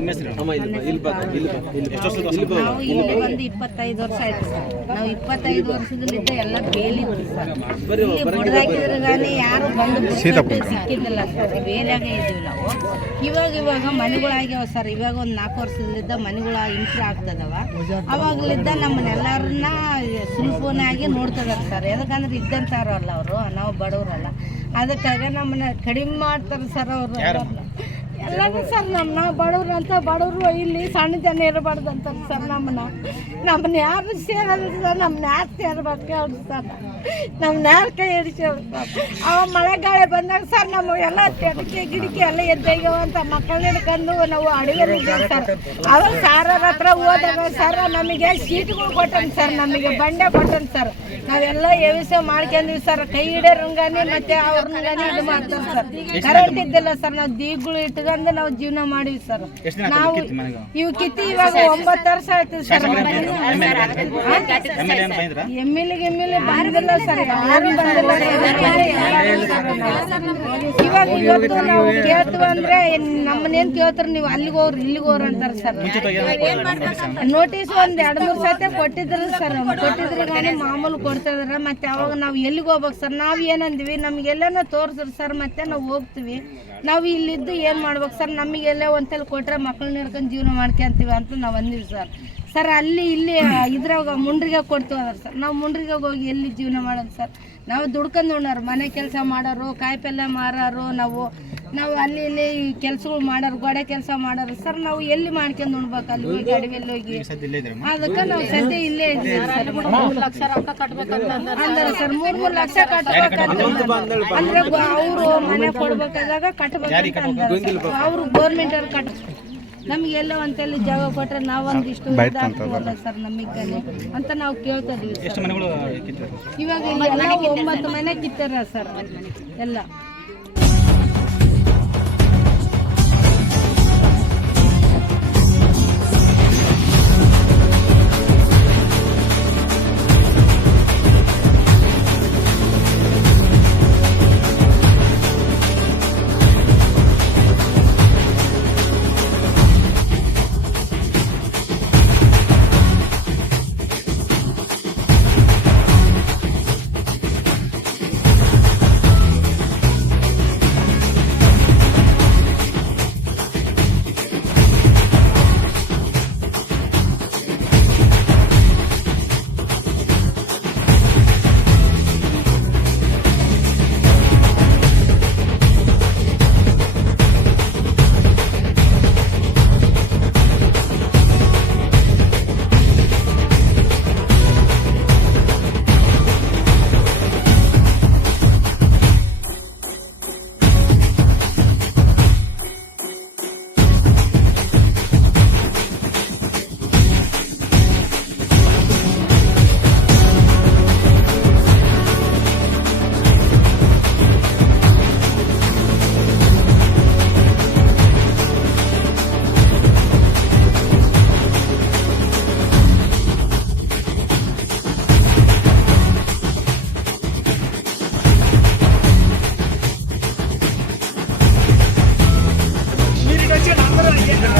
ನಾವು ಇಲ್ಲಿ ಬಂದು 25 ವರ್ಷ ಆಯ್ತು ಸರ್. ನಾವು 25 ವರ್ಷದಲ್ಲಿದ್ದ ಎಲ್ಲ ಬೇಲಿತ್ತು ಸರ್. ಇಲ್ಲಿ ಬಡ್ದಾಕಿದ್ರೆ ಗಾನಿ ಯಾರು ಬಂದು ಸಿಕ್ಕಿದ್ದಿಲ್ಲ ಸರ್. ಬೇಲಿಯಾಗೆ ಇದ್ದೀವಿ ನಾವು. ಇವಾಗ ಮನೆಗಳಾಗ್ಯಾವ ಸರ್. ಇವಾಗ ಒಂದು 4 ವರ್ಷದಲ್ಲಿದ್ದ ಮನೆಗಳ ಇಂಪ್ರೂವ್ ಆಗ್ತದವ. ಅವಾಗಲಿದ್ದ ನಮ್ಮನ್ನೆಲ್ಲರನ್ನ ಸುಲ್ಫೋನಾಗಿ ನೋಡ್ತದಾರೆ ಸರ್. ಯಾಕಂದ್ರೆ ಇದ್ದಂತಾರಲ್ಲ ಅವರು, ನಾವು ಬಡವರಲ್ಲ. ಅದಕ್ಕಾಗ ನಮ್ಮನ್ನ ಕಡಿಮೆ ಮಾಡ್ತಾರೆ ಸರ್ ಅವರು ಎಲ್ಲರೂ ಸರ್. ನಾವು ಬಡವ್ರು ಅಂತ ಬಡವರು ಇಲ್ಲಿ ಸಣ್ಣ ಜನ ಇರಬಾರ್ದು ಅಂತ ಸರ್. ನಮ್ಮನ್ನ ಯಾರು ಸೇರೋದು ಸರ್. ನಮ್ಮನ್ನ ಯಾರು ಸೇರ್ಬೇಕು ಅವ್ರು ಸರ್. ನಮ್ಮನ್ನ ಯಾರು ಕೈ ಹಿಡಿಸೋರು ಸರ್. ಅವ ಮಳೆಗಾಳಿ ಬಂದಾಗ ಸರ್ ನಮ್ಮ ಎಲ್ಲ ತೆಡಕೆ ಗಿಡಕೆ ಎಲ್ಲ ಎದ್ದಾಗ್ಯಾವ ಅಂತ ಮಕ್ಕಳನ್ನ ಹಿಡ್ಕೊಂಡು ನಾವು ಅಡುಗೆಲಿ ಇದ್ದೀವಿ ಸರ್. ಅವಾಗ ಸಾರರ ಹತ್ರ ಹೋದಾಗ ಸರ್ ನಮಗೆ ಸೀಟ್ಗಳು ಕೊಟ್ಟನ್ ಸರ್. ನಮಗೆ ಬಂಡೆ ಕೊಟ್ಟನ್ ಸರ್. ನಾವೆಲ್ಲ ವ್ಯವಸ್ಥೆ ಮಾಡ್ಕೊಂಡಿವಿ ಸರ್. ಕೈ ಹಿಡಿಯೋರಂಗಾನೆ ಮತ್ತೆ ಅವ್ರನ್ಗಾನೆ ಇದು ಮಾಡ್ತಾರೆ ಸರ್. ಕರೆಂಟ್ ಇದ್ದಿಲ್ಲ ಸರ್. ನಾವು ದೀಪಗಳು ಇಟ್ಕೊಂಡು ನಾವು ಜೀವನ ಮಾಡಿವಿ ಸರ್. ನಾವು ಇವು ಕಿತ್ತಿ ಇವಾಗ 9 ವರ್ಷ ಆಯ್ತು ಸರ್. ಎಮ್ಮೆಲೆ ಬಂದಿಲ್ಲ ಸರ್. ಯಾರು ಬಂದಿಲ್ಲ. ಇವಾಗ ಇವತ್ತು ನಾವು ಕೇಳ್ತೀವಿ ಅಂದ್ರೆ ನಮ್ಮನ್ನೇನ್ ಕೇಳ್ತಾರೆ, ನೀವು ಅಲ್ಲಿಗೆ ಹೋಗ್ರಿ ಇಲ್ಲಿಗೆ ಹೋಗ್ರಿ ಅಂತಾರೆ ಸರ್. ನೋಟಿಸ್ ಒಂದ್ 2-3 ಸತಿ ಕೊಟ್ಟಿದ್ರು ಸರ್. ಕೊಟ್ಟಿದ್ರು ಗಾನಿ ಮಾಮೂಲು ಕೊಡ್ತಿದ್ರ. ಮತ್ತೆ ಅವಾಗ ನಾವು ಎಲ್ಲಿಗೆ ಹೋಗ್ಬೇಕು ಸರ್? ನಾವು ಏನಂದಿವಿ, ನಮ್ಗೆಲ್ಲನ ತೋರಿಸ್ರಿ ಸರ್, ಮತ್ತೆ ನಾವು ಹೋಗ್ತೀವಿ. ನಾವು ಇಲ್ಲಿದ್ದು ಏನು ಮಾಡ್ಬೇಕು ಸರ್? ನಮಗೆಲ್ಲ ಒಂದ್ಸಲ ಕೊಟ್ಟರೆ ಮಕ್ಕಳನ್ನ ಹಿಡ್ಕೊಂಡು ಜೀವನ ಮಾಡ್ಕೊಂತೀವಿ ಅಂತ ನಾವು ಅಂದಿವಿ ಸರ್. ಸರ್ ಅಲ್ಲಿ ಇಲ್ಲಿ ಇದ್ರಾಗ ಮುಂಡ್ರಿಗೆ ಕೊಡ್ತೀವಿ ಅದ್ರ ಸರ್. ನಾವು ಮುಂಡ್ರಿಗೆ ಹೋಗಿ ಎಲ್ಲಿ ಜೀವನ ಮಾಡೋದು ಸರ್? ನಾವು ದುಡ್ಕೊಂಡು ಉಣ್ಣೋರು, ಮನೆ ಕೆಲಸ ಮಾಡೋರು, ಕಾಯಿಪಲ್ಯ ಮಾರೋರು, ನಾವು ಅಲ್ಲಿ ಇಲ್ಲಿ ಕೆಲಸಗಳು ಮಾಡೋರು, ಗೋಡೆ ಕೆಲಸ ಮಾಡೋರು ಸರ್. ನಾವು ಎಲ್ಲಿ ಮಾಡ್ಕೊಂಡು ಉಣ್ಬೇಕು? ಅಲ್ಲಿ ಹೋಗಿ ಅಡವಿಯಲ್ಲಿ ಹೋಗಿ. ಅದಕ್ಕೆ ನಾವು ಸದ್ಯ ಇಲ್ಲೇ ಇದ್ದೀವಿ ಸರ್. 3 ಲಕ್ಷ ರೊಕ್ಕ ಕಟ್ಬೇಕಂತ ಅಂದ್ರೆ ಸರ್ 3 ಲಕ್ಷ ಕಟ್ಬೇಕಂತ ಅಂದ್ರೆ ಅವರು ಮನೆ ಕೊಡ್ಬೇಕಾದಾಗ ಕಟ್ಬೇಕಂತ ಅಂದ್ರೆ ಅವರು ಗೌರ್ಮೆಂಟ್ ಅವ್ರು ನಮಗೆಲ್ಲ ಒಂತೆಲ್ಲ ಜಾಗ ಕೊಟ್ರೆ ನಾವೊಂದಿಷ್ಟು ಇದಾಗ್ತೀವಲ್ಲ ಸರ್ ನಮಗೆ ಅಂತ ನಾವು ಕೇಳ್ತಾ ಇದೀವಿ ಸರ್. ಇವಾಗ 9 ಮನೆ ಕಿತ್ತಾರ ಸರ್ ಎಲ್ಲ. Mira,